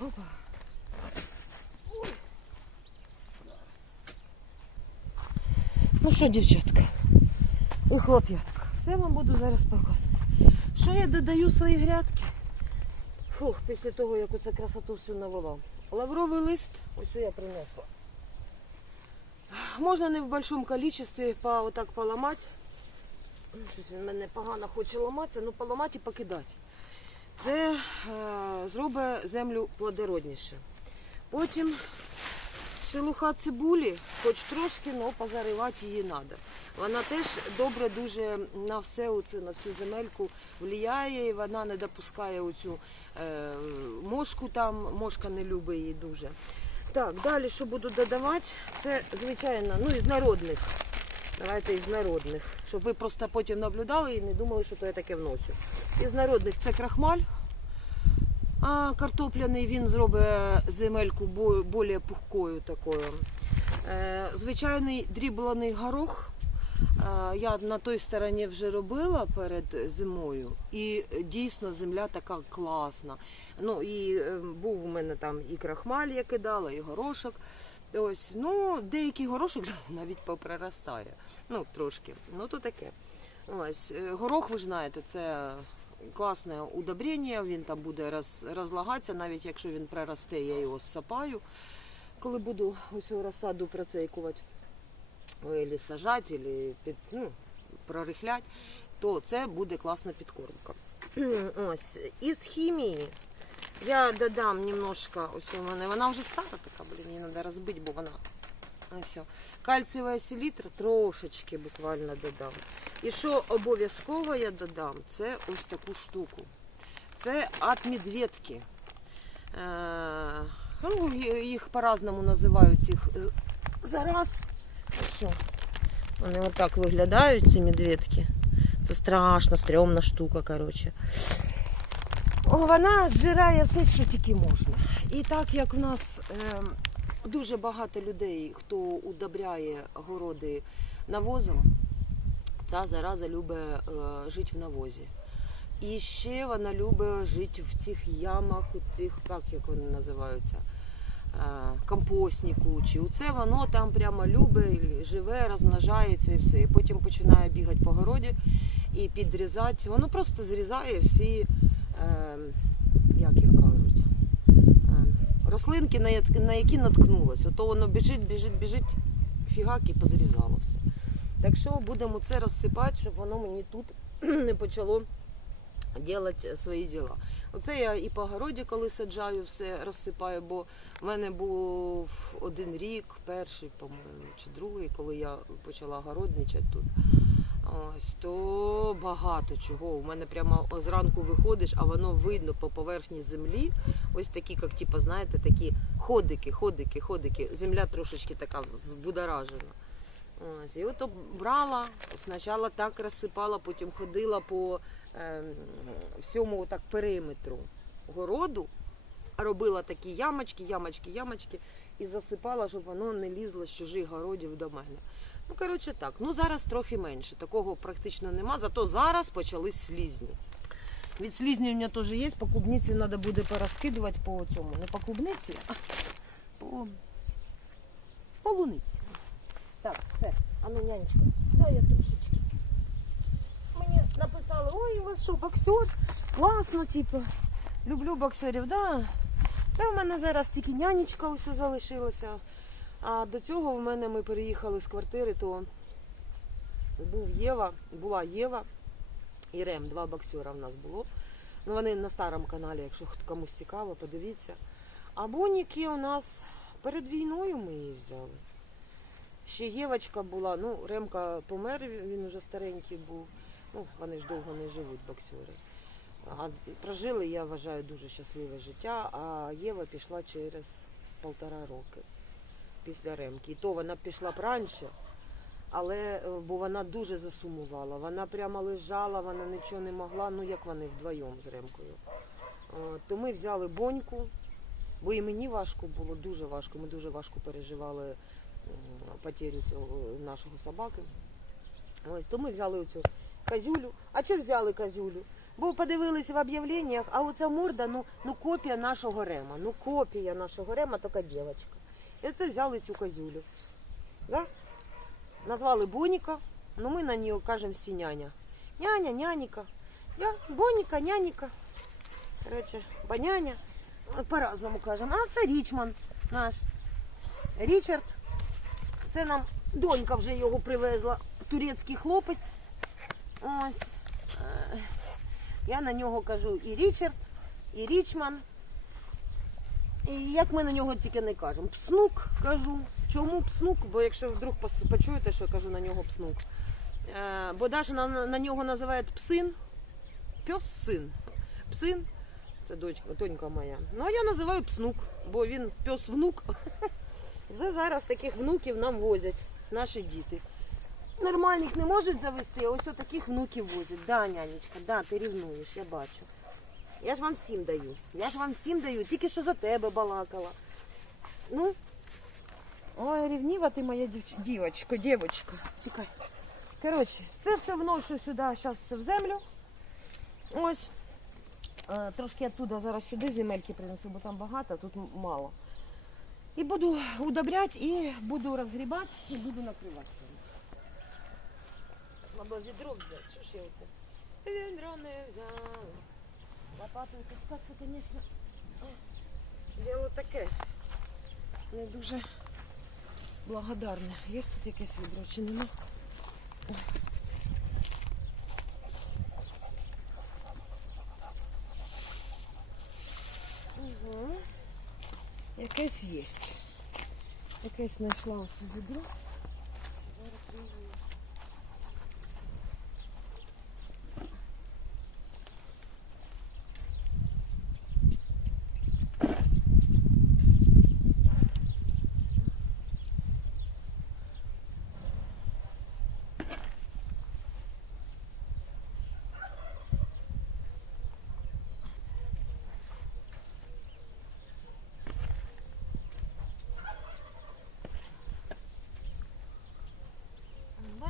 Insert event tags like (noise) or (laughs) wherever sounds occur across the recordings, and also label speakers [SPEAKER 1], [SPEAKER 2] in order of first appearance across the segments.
[SPEAKER 1] Опа. Ну що, дівчатка і хлоп'ятка, все вам буду зараз показувати. Що я додаю свої грядки? Фух, після того, як оце красоту всю навела. Лавровий лист, ось я принесла. Можна не в большому кількості отак поламати. Щось він мене погано хоче ламатися, ну поламати і покидати. Це е, зробить землю плодородніше. Потім шелуха цибулі, хоч трошки, але позаривати її треба. Вона теж добре дуже на все оце, на всю земельку впливає, і вона не допускає оцю е, мошку там, мошка не любить її дуже. Так, далі що буду додавати, це звичайно, ну із народних. Давайте із народних, щоб ви просто потім наблюдали і не думали, що то я таке вношу. Із народних це крахмаль. Картопляний він зробить земельку більш пухкою такою. Е, Звичайний дріблений горох. е, Я на той стороні вже робила перед зимою, і дійсно земля така класна. Ну і е, був у мене там і крахмаль я кидала, і горошок. Ось, ну, деякий горошок (laughs) навіть поприростає. Ну, трошки. Ну, то таке. Ось, е, горох, ви знаєте, це класне удобрення, він там буде роз, розлагатися, навіть якщо він проросте, я його зсапаю, коли буду усю розсаду процейкувати, або сажати, або під, ну, прорихлять, то це буде класна підкормка. (clears throat) Ось, із хімії я додам немножко, ось у мене, вона вже стара така, блін, її треба розбити, бо вона ось. Кальцієва селітра трошечки буквально додам. І що обов'язково я додам, це ось таку штуку. Це от медведки. Е, ну, їх по-разному називають цих е, зараз. Ось. Вони отак виглядають, ці медведки. Це страшна, стрьомна штука, коротше. Вона зжирає все, що тільки можна. І так як в нас е, дуже багато людей, хто удобряє городи навозом, ця зараза любить е, жити в навозі. І ще вона любить жити в цих ямах, у цих, як, як вони називаються, е, компостні кучі. Оце воно там прямо любить, живе, розмножається і все. І потім починає бігати по городі і підрізати. Воно просто зрізає всі, е, як кажуть, е, рослинки, на, які наткнулось. Ото воно біжить, біжить, біжить, фігак і позрізало все. Так що будемо це розсипати, щоб воно мені тут (clears throat) не почало робити свої діла. Оце я і по городі, коли саджаю, все розсипаю, бо в мене був один рік, перший, по-моєму, чи другий, коли я почала городничати тут. Ось то багато чого. У мене прямо зранку виходиш, а воно видно по поверхні землі. Ось такі, як типу, знаєте, такі ходики, ходики, ходики. Земля трошечки така збудоражена. Ось, і от брала, спочатку так розсипала, потім ходила по е, всьому так периметру городу, робила такі ямочки, ямочки, ямочки і засипала, щоб воно не лізло з чужих городів до мене. Ну, коротше так. Ну зараз трохи менше. Такого практично нема. Зато зараз почались слізні. Від мене теж є, по клубниці треба буде порозкидувати по цьому. Не по клубниці, а по полуниці. Так, все. А ну, нянечка, дай я трошечки. Мені написали, ой, у вас що, боксер? Класно, типу. Люблю боксерів, да. Це в мене зараз тільки нянечка ось залишилася. А до цього в мене ми переїхали з квартири, то був Єва, була Єва і Рем, два боксера в нас було. Ну, вони на старому каналі, якщо комусь цікаво, подивіться. А Боніки у нас перед війною ми її взяли. Ще Євочка була, ну, Ремка помер, він вже старенький був. Ну, вони ж довго не живуть, боксери. А прожили, я вважаю, дуже щасливе життя, а Єва пішла через полтора роки після Ремки. І то вона пішла б раніше, але е, бо вона дуже засумувала. Вона прямо лежала, вона нічого не могла, ну як вони вдвоєм з Ремкою. Е, То ми взяли боньку, бо і мені важко було, дуже важко. Ми дуже важко переживали потерю цього нашого собаки. Ось, то ми взяли оцю козюлю. А що взяли козюлю? Бо подивилися в об'явленнях, а оця морда, ну, ну копія нашого рема. Ну копія нашого рема, тільки дівчинка. І оце взяли цю козюлю. Да? Назвали Боніка, ну ми на нее кажемо всі няня. Няня, няніка. Я Боніка, няніка. Коротше, баняня. По-разному кажемо. А це Річман наш. Річард. Це нам донька вже його привезла. Турецький хлопець. Ось. Е, Я на нього кажу і Річард, і Річман. І як ми на нього тільки не кажемо. Пснук кажу. Чому пснук? Бо якщо вдруг почуєте, що я кажу на нього пснук. Е, Бо навіть на, на нього називають псин. Пес син. Псин це дочка, донька моя. Ну а я називаю пснук, бо він пес внук. Це (laughs) зараз таких внуків нам возять наші діти. Нормальних не можуть завести, а ось таких внуків возять. Да, нянечка, да, ти рівнуєш, я бачу. Я ж вам всім даю. Я ж вам всім даю, тільки що за тебе балакала. Ну. Ой, рівніва ти моя дівч... дівочка, дівочка. Тікай. Коротше, це все вношу сюди зараз в землю. Ось. Е, Трошки оттуда зараз сюди земельки принесу, бо там багато, а тут мало. І буду удобряти, і буду розгрібати, і буду накривати. Треба відро взяти. Що ж я оце? Відро не взяла. Лопатою таскатися, звісно, діло таке. Не дуже благодарне. Є тут якесь відро чи нема? Ой, Господи. Угу. Якесь є. Якесь знайшла ось відро. Зараз візьму.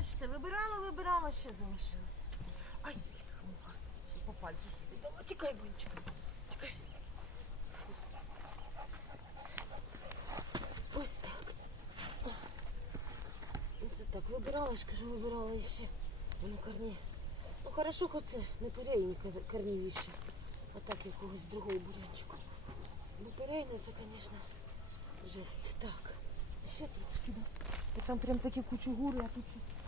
[SPEAKER 1] Бачите, вибирала, вибирала, ще залишилось. Ай, муха. Ще по пальцю собі дала. Тікай, бончик. Тікай. Ось так. Оце так. Вибирала, ж кажу, вибирала ще. Воно корні. Ну хорошо, хоч це не перейні кор- корнівіше, а так якогось другого бурянчика. Бо перейне це, звісно, жесть. Так. Ще трошки, да. Там прям такі кучу гури, а тут щось.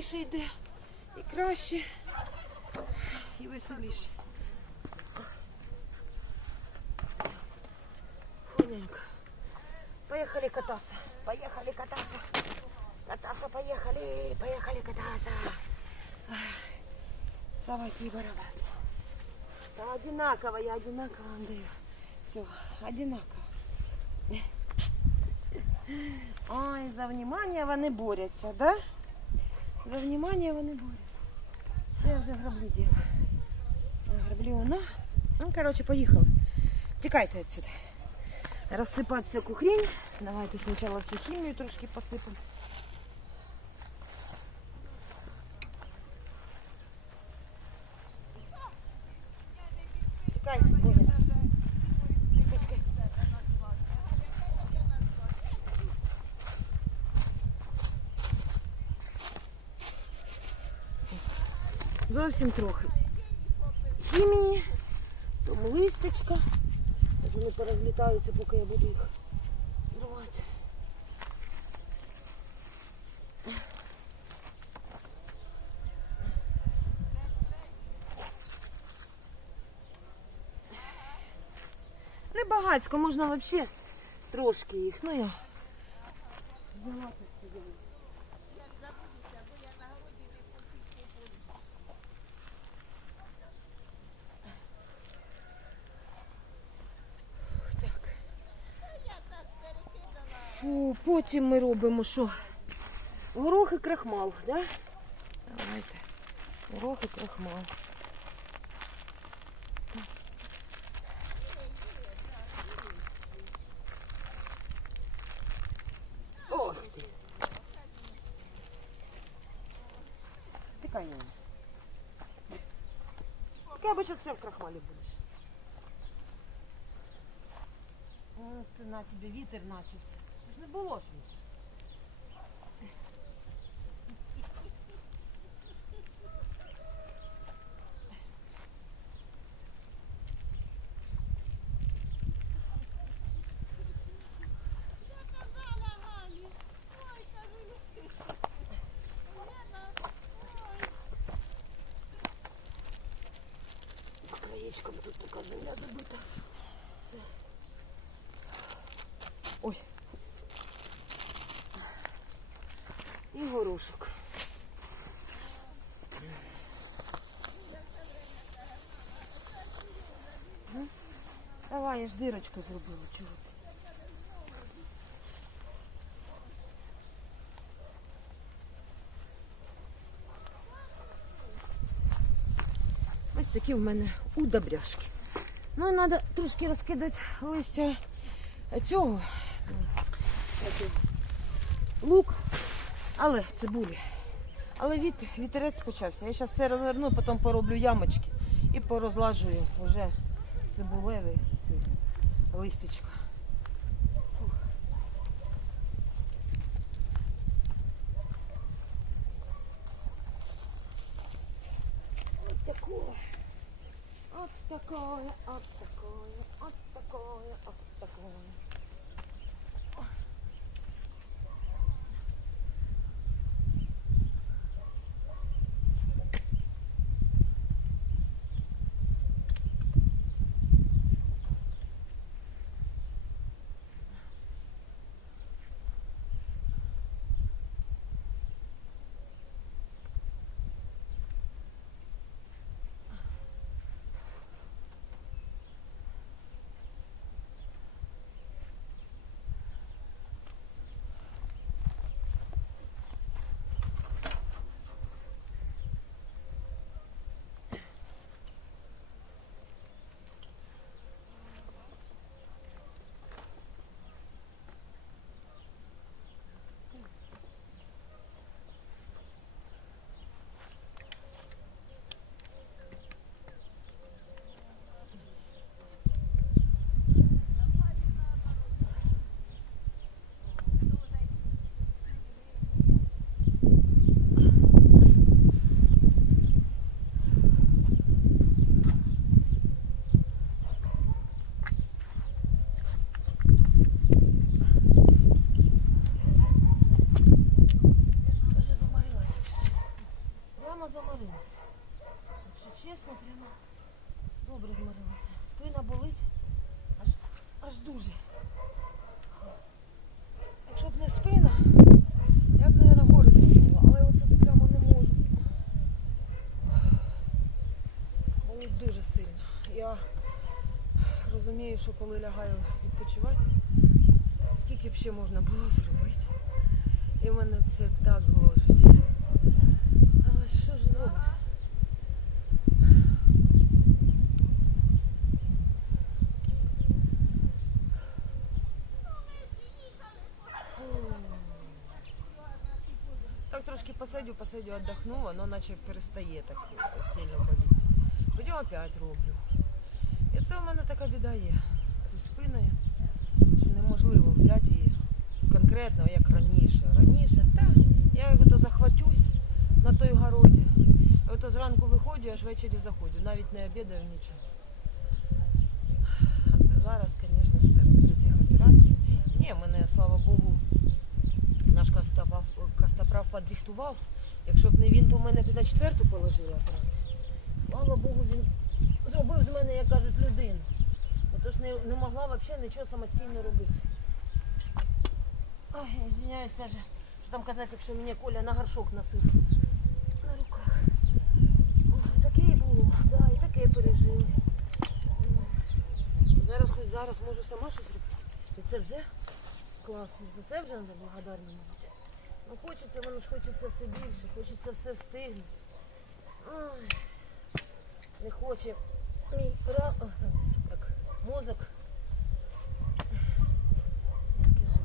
[SPEAKER 1] швидше йде, і краще, і веселіше. Хоненько. Поехали кататься. Поехали кататься. Кататься, поехали. Поехали кататься. Ах, Давайте и барабан. Да одинаково, я одинаково вам даю. Все, одинаково. Ой, за внимание вони борються, да? За внимание вони борються. Я вже граблю діла. Граблю вона. Ну, короче, поїхали. Тікайте отсюда. Розсипати всяку хрень. Давайте спочатку всю хімію трошки посипемо. Тікай, Боня. Тікай, тікай. Зовсім трохи. Хімії, тому листячка. Ось вони порозлітаються, поки я буду їх рвати. Не багацько, можна взагалі трошки їх. Ну я взяла так взяла. Потім ми робимо що? Горох і крахмал, да? Давайте. Горох і крахмал. Ох ти. Тикай. Ти обычно все в крахмалі будеш. Ти на тебе вітер начався. Ж не було ж вітер. Краєчком тут така земля забита. Все. Ой. І горошок. М? Давай, я ж дирочку зробила, чого ти? Ось такі в мене удобряшки. Ну, треба трошки розкидати листя цього лук, але цибулі. Але від, вітерець почався. Я зараз все розверну, потім пороблю ямочки і порозлажую вже цибулеві ці листячка. Фух. Ось такое. От такое, от такое, от такое, от такое. Вже заморилася, якщо чесно. Прямо заморилася. Якщо чесно, прямо добре зморилася. Спина болить аж, аж дуже. Якщо б не спина, я б, мабуть, гори звернула, але оце ти прямо не можу. Болить дуже сильно. Я розумію, що коли лягаю відпочивати, скільки б ще можна було зробити. І мене це так гложить. Але що ж зробиш? Так трошки посидю, посидю, отдохну, воно наче перестає так сильно боліти. Потім опять роблю. І це у мене така біда є з що неможливо взяти її конкретно, як раніше. Раніше, та я як то захватюсь на той городі. Ото зранку виходжу, аж ввечері заходжу, навіть не обідаю нічого. А це зараз, звісно, все після цих операцій. Ні, мене, слава Богу, наш Костоправ, Костоправ підрихтував. Якщо б не він, то в мене б на четверту положили операцію. Слава Богу, він зробив з мене, як кажуть, людину. Отож не, не могла взагалі нічого самостійно робити. Ой, я извиняюсь даже, що там казати, якщо мені Коля на горшок носив. На руках. Ой, таке і було, да, і таке пережили. Зараз хоч зараз можу сама щось робити. І це вже класно. За це вже треба благодарна бути. Ну хочеться, воно ж хочеться все більше, хочеться все встигнути. Ой, не хоче мій ра... (laughs) мозок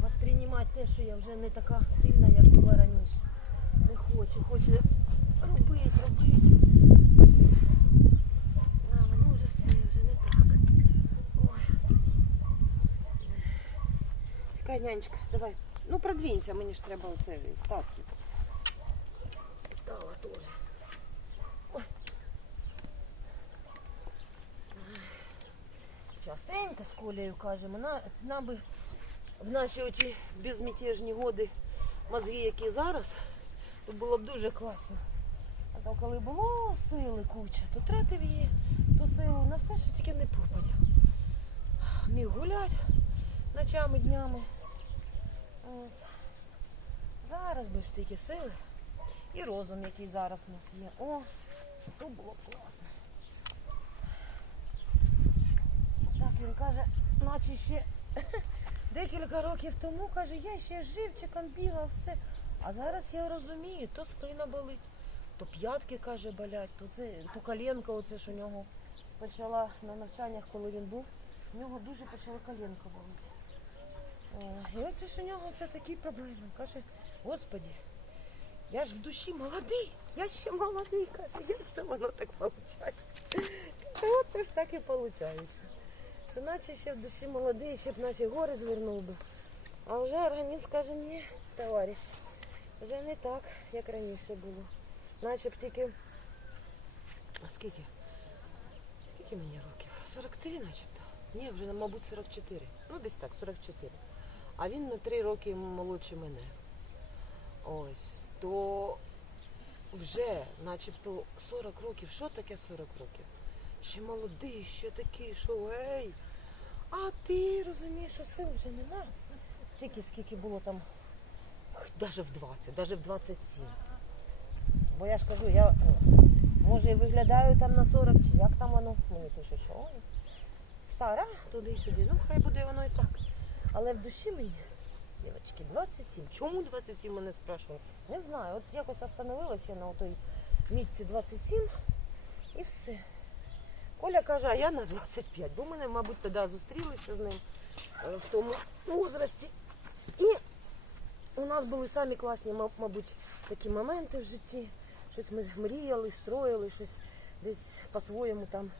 [SPEAKER 1] восприймати те, що я вже не така сильна, як була раніше. Не хоче, хоче робити. Щось. А, воно вже все, не так. Ой. Чекай, нянечка, давай. Ну продвинься, мені ж треба оце стати. Стала теж. Частенько з Колею кажемо, на, нам би в наші оті безмятежні годи мозги, які зараз, то було б дуже класно. А то коли було сили куча, то тратив її ту силу на все, що тільки не попадя. Міг гуляти ночами, днями. Ось. Зараз би стільки сили і розум, який зараз у нас є. О, то було б класно. Так він каже, наче ще (laughs) декілька років тому каже, я ще живчиком бігав, все. А зараз я розумію, то спина болить, то п'ятки каже болять, то це то коленка, оце ж у нього почала на навчаннях, коли він був, у нього дуже почала коленка боліти. О, І оце ж у нього це такі проблеми. Каже, Господі, я ж в душі молодий, я ще молодий, каже, як це воно так виходить? (laughs) Оце ж так і виходить. Що наче ще в душі молодий, ще б наші гори звернув би. А вже організм каже, ні, товариш, вже не так, як раніше було. Наче б тільки. А скільки? Скільки мені років? 43 начебто. Ні, вже, мабуть, 44. Ну, десь так, 44. А він на 3 роки молодше мене. Ось. То вже, начебто, 40 років. Що таке 40 років? Ще молодий, ще такий, що ей. А ти розумієш, що сил вже нема. Стільки, скільки було там, навіть в 20, навіть в 27. Бо я ж кажу, я може і виглядаю там на 40, чи як там воно, мені пишуть, що ой, стара, туди й сюди. Ну, хай буде воно і так. Але в душі мені, дівчатки, 27. Чому 27 мене спрашували? Не знаю. От якось остановилась я на той мітці 27 і все. Коля каже, а я на 25. Бо ми, мабуть, тоді зустрілися з ним е, в тому возрасті. І у нас були самі класні, мабуть, такі моменти в житті. Щось ми мріяли, строїли, щось десь по-своєму там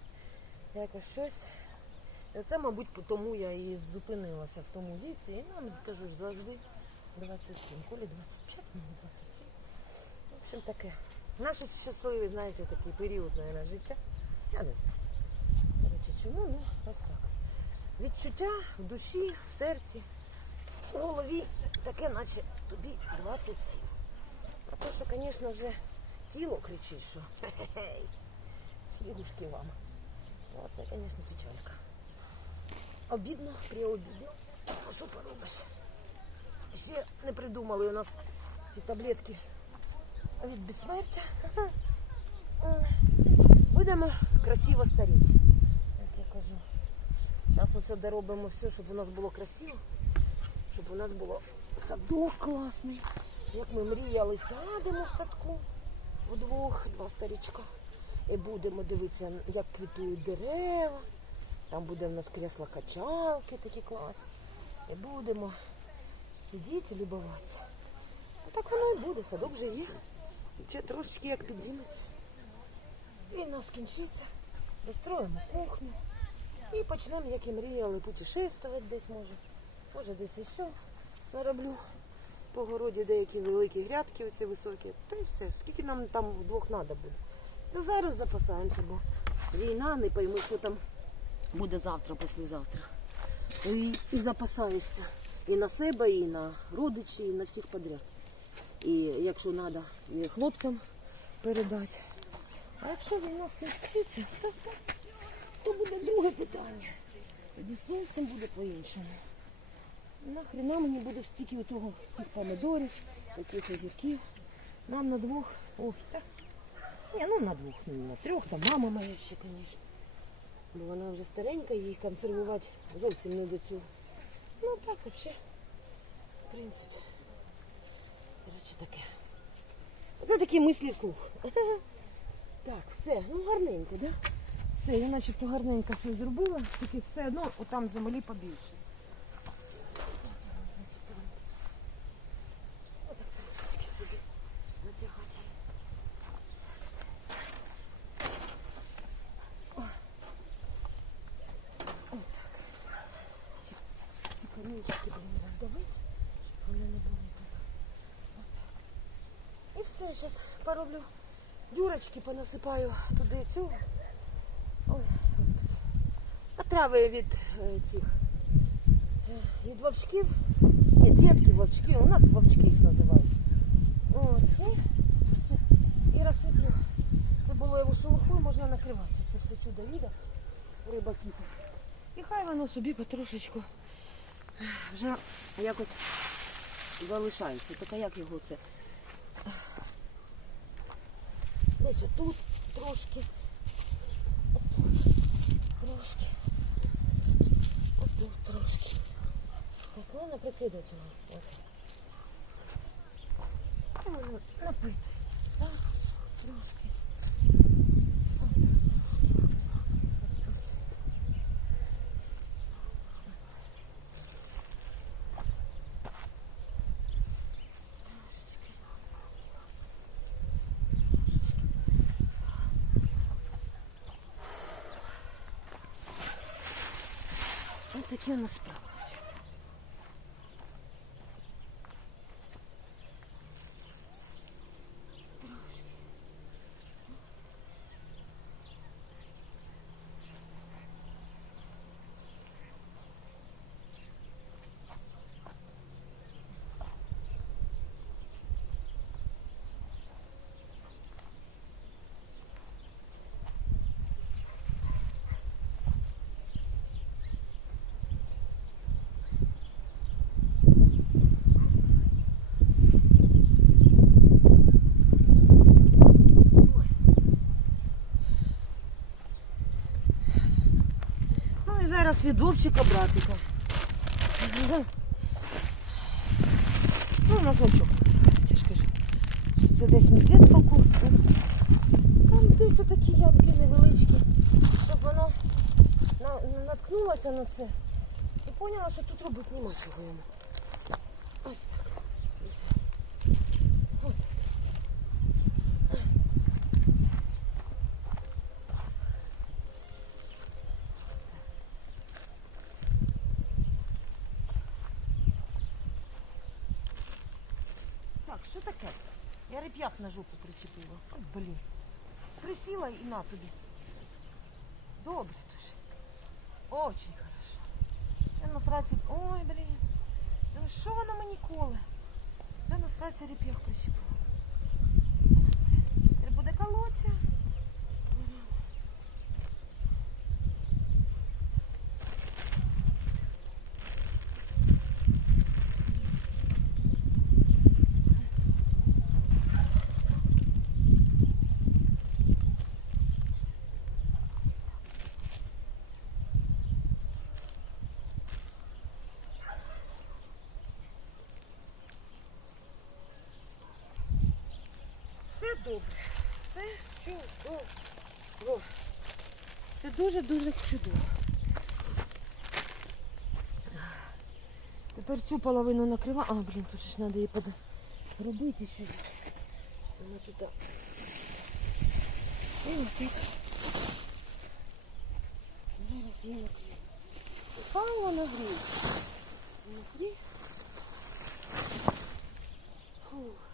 [SPEAKER 1] якось щось. Це, мабуть, тому я і зупинилася в тому віці. І нам, кажу, завжди 27. Колі 25, мені 27. В общем, таке. Наш щасливий, знаєте, такий період, наверное, життя. Я не знаю. Чому? Ну, ось так. Відчуття в душі, в серці, в голові таке, наче тобі 27. А то, що, звісно, вже тіло кричить, що хе-хе-хей, фігушки вам. Ну, це, звісно, печалька. Обідно, приобідно. А що поробиш? Ще не придумали у нас ці таблетки від безсмертя. Будемо красиво старіти. Зараз усе доробимо все, щоб у нас було красиво, щоб у нас було садок класний. Як ми мріяли, садимо в садку вдвох, два старічка. І будемо дивитися, як квітують дерева. Там буде в нас кресла качалки такі класні. І будемо сидіти любуватися. Ну, так воно і буде, садок вже є. Ще трошечки як підійметься. Війна скінчиться, достроїмо кухню і почнемо, як і мріяли, путешествувати десь може. Може десь іще нароблю по городі деякі великі грядки, оці високі. Та й все. Скільки нам там вдвох треба буде. Та зараз запасаємося, бо війна, не пойми, що там буде завтра, післязавтра. І, і запасаєшся. І на себе, і на родичів, і на всіх подряд. І якщо треба, і хлопцям передати. А якщо війна скінчиться, то, то буде друге питання. Тоді зовсім буде по-іншому. Нахрена мені буде стільки того тих помидорів, таких огірків. Нам на двох. Ох, так. Ні, ну на двох, не на трьох, там мама моя ще, звісно. Бо вона вже старенька, її консервувати зовсім не до цього. Ну так взагалі, в принципі. Коротше таке. Це такі мислі вслух. (laughs) Так, все, ну гарненько, да? Все, я начебто гарненько все зробила, тільки все одно отам землі побільше. Камінчики, блін, роздавити, щоб вони не були тут. І все, зараз пороблю дюрочки, понасипаю туди цю. Трави від е, цих е, від вовчків. Ні, дітки вовчки, у нас вовчки їх називають. От, і. І розсиплю цибулеву шелуху і можна накривати. Це все чудо віда, риба кіпа. І хай воно собі потрошечку е, вже якось залишається. Так як його це? Десь отут трошки. Отут трошки. Отут трошки. Так, ну не прикидати його. От. І воно напитується. Так, трошки. От, трошки. Отут. Трошечки. Трошечки. Ось такі у нас справи. Вовчика братика. Ну, у нас називають, ж Це десь медведь полков. Там десь отакі ямки невеличкі, щоб вона на- наткнулася на це і поняла, що тут робити нема чого йому. Ось так. Ось. От. Так, що таке? Я реп'ях на жопу причепила. От, блін. Присіла і на тобі. Добре дуже. Очень хорошо. Я на сраці. Ой, блін. Думаю, що воно мені коле? Це на сраці реп'ях причепила. Тепер буде колоться. Зараза. Все добре. Все чудово. Все дуже-дуже чудово. Тепер цю половину накрива. А, блін, тут ж треба її подробити ще вона туди. І отак. Зараз її накрию. Хай вона гріється. Внутрі. Фух.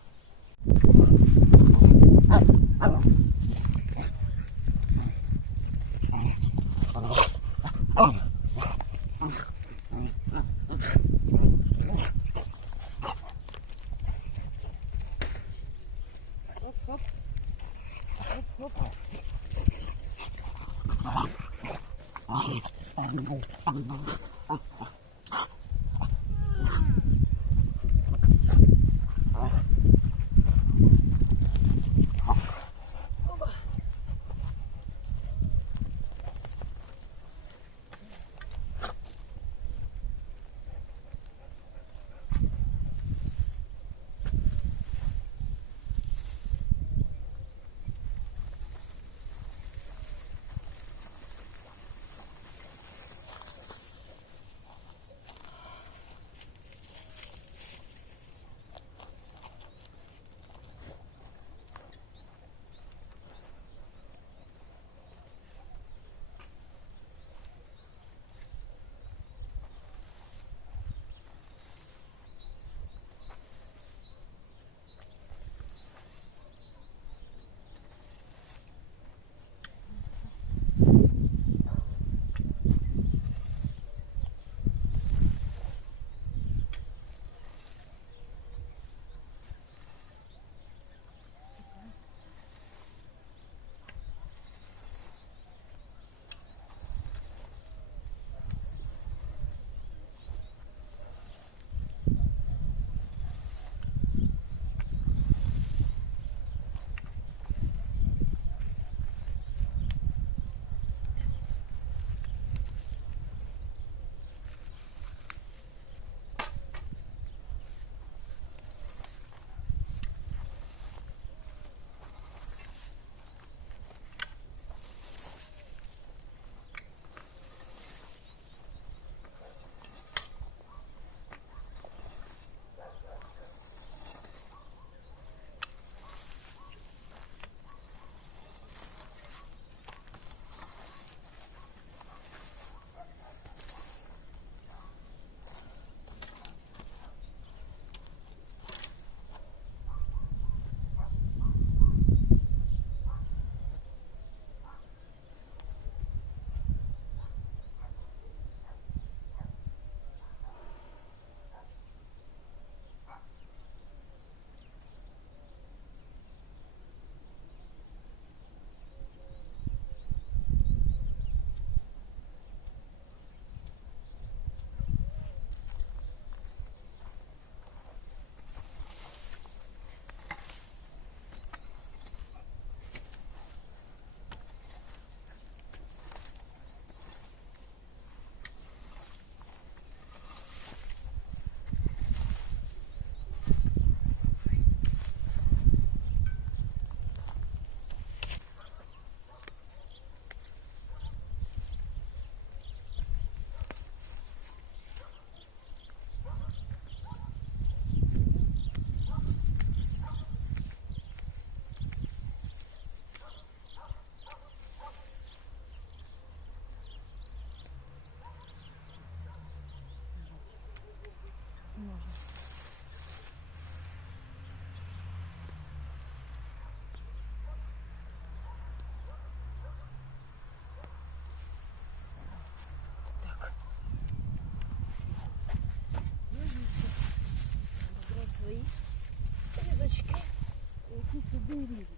[SPEAKER 1] babies.